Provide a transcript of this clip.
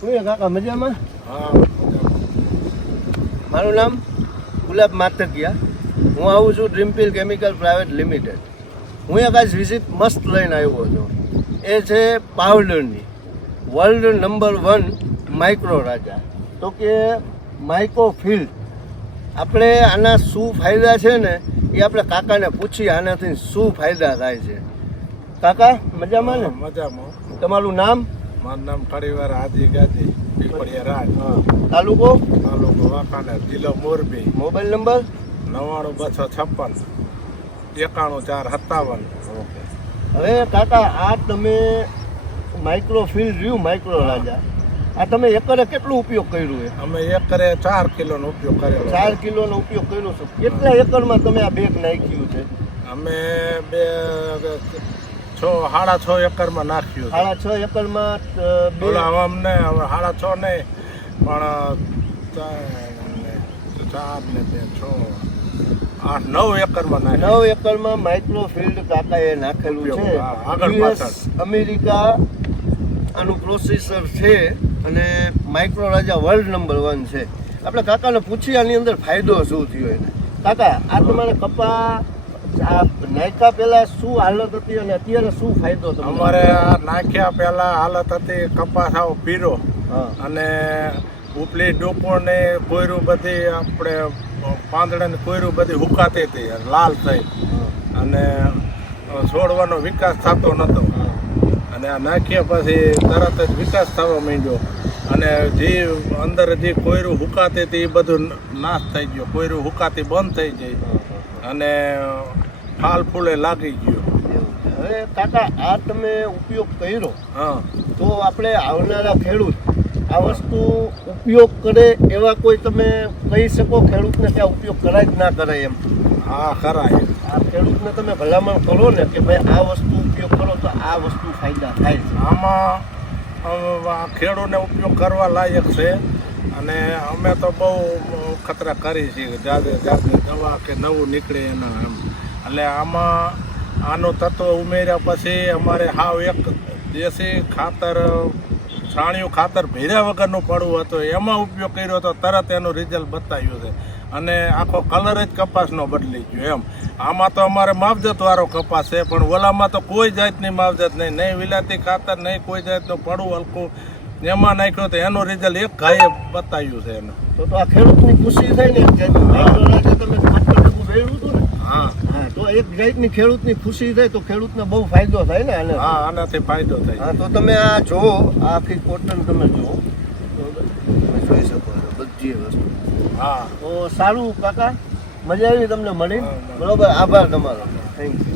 શું છે કાકા મજામાં? હા મારું નામ ગુલાબ માતકિયા. હું આવું છું ડ્રીમપીલ કેમિકલ પ્રાઇવેટ લિમિટેડ. હું એક આજ વિઝિટ મસ્ત લઈને આવ્યો છું એ છે પાવડરની વર્લ્ડ નંબર વન માઇક્રો રાજા. તો કે માઇક્રો ફિલ્ડ. આપણે આના શું ફાયદા છે ને એ આપણે કાકાને પૂછીએ. આનાથી શું ફાયદા થાય છે. કાકા મજામાં ને? મજામાં. તમારું નામ? મારું નામ ફરીવાર હાજી ગાજી પીપળિયા રાજ. તાલુકો? તાલુકો વાંકાનેર જિલ્લો મોરબી. Mobile number? નવ્વાણું બસો છપ્પન એકાણું ચાર સત્તાવન. હવે કાકા આ તમે માઇક્રો ફિલ્ડ રહ્યું માઇક્રો રાજા. આ તમે એકરે કેટલું ઉપયોગ કર્યું છે અમે એકરે ચાર કિલોનો ઉપયોગ કર્યો ચાર કિલોનો ઉપયોગ કર્યો છે. કેટલા એકરમાં તમે આ બેગ નાખ્યું છે? અમે બે છ સાડા છ એકરમાં નાખ્યું સાડા છ એકરમાં અ, બે ઓલા હવે અમને હવે સાડા છ નહીં પણ ચાર ને બે છ આઠ નવ એકરમાં નવ એકરમાં માઇક્રો ફિલ્ડ કાકાએ નાખેલું છે. આગળ અમેરિકા આનું પ્રોસેસર છે અને માઇક્રો રાજા વર્લ્ડ નંબર વન છે. આપણે કાકાને પૂછીએ આની અંદર ફાયદો શું થયો એને. કાકા આ તમારે કપા આ નાખ્યા પહેલા શું હાલત હતી અને અત્યારે શું ફાયદો તમને? અમારે આ નાખ્યા પહેલા હાલત હતી કપાસ આવો પીરો અને ઉપલી ડોપો ને કોયરું બધી આપણે પાંદડા ને કોયરું બધી હુકાતી હતી લાલ થઈ. અને છોડવાનો વિકાસ થતો નહોતો અને આ નાખ્યા પછી તરત જ વિકાસ થવા માંડ્યો. અને જે અંદર જે કોયરું હુકાતી હતી એ બધું નાશ થઈ ગયો. કોયરું હુકાતી બંધ થઈ ગઈ. અને ફાલ ફૂલે લાગી ગયો. હવે કાકા આ તમે ઉપયોગ કર્યો. હા. તો આપણે આવનારા ખેડૂત આ વસ્તુ ઉપયોગ કરે એવા કોઈ તમે કહી શકો ખેડૂતને કે ઉપયોગ કરાય જ ના કરાય એમ? હા કરાય. આ ખેડૂતને તમે ભલામણ કરો ને કે ભાઈ આ વસ્તુ ઉપયોગ કરો તો આ વસ્તુ ફાયદા થાય છે. આમાં ખેડૂતને ઉપયોગ કરવા લાયક છે. અને અમે તો બહુ ખતરા કરી છીએ જાતે જાતની દવા કે નવું નીકળે એના એમ. એટલે આમાં આનું તત્વ ઉમેર્યા પછી અમારે હાવ એક દેશી ખાતર, છાણિયું ખાતર ભેર્યા વગરનું પડવું હતું. એમાં ઉપયોગ કર્યો હતો તરત એનું રિઝલ્ટ બતાવ્યું છે. અને આખો કલર જ કપાસનો બદલી ગયો એમ. આમાં તો અમારે માવજતવાળો કપાસ છે, પણ ઓલામાં તો કોઈ જાતની માવજત નહીં. નહીં વિલાતી ખાતર, નહીં કોઈ જાતનું પડવું હલકું. એમાં નાખ્યો તો એનું રિઝલ્ટ એક ગાયે બતાવ્યું છે એનું. તો તો આ ખેડૂતની ખુશી થાય ને તમે હતું ને હા. હા તો એક જાતની ખેડૂતની ખુશી થાય તો ખેડૂતને બહુ ફાયદો થાય ને આને હા આનાથી ફાયદો થાય. હા તો તમે આ જુઓ આ આખી કોટન તમે બરોબર? તમે જોઈ શકો છો બધી વસ્તુ. હા. તો સારું કાકા મજા આવી તમને મળી. બરોબર આભાર તમારો. Thank you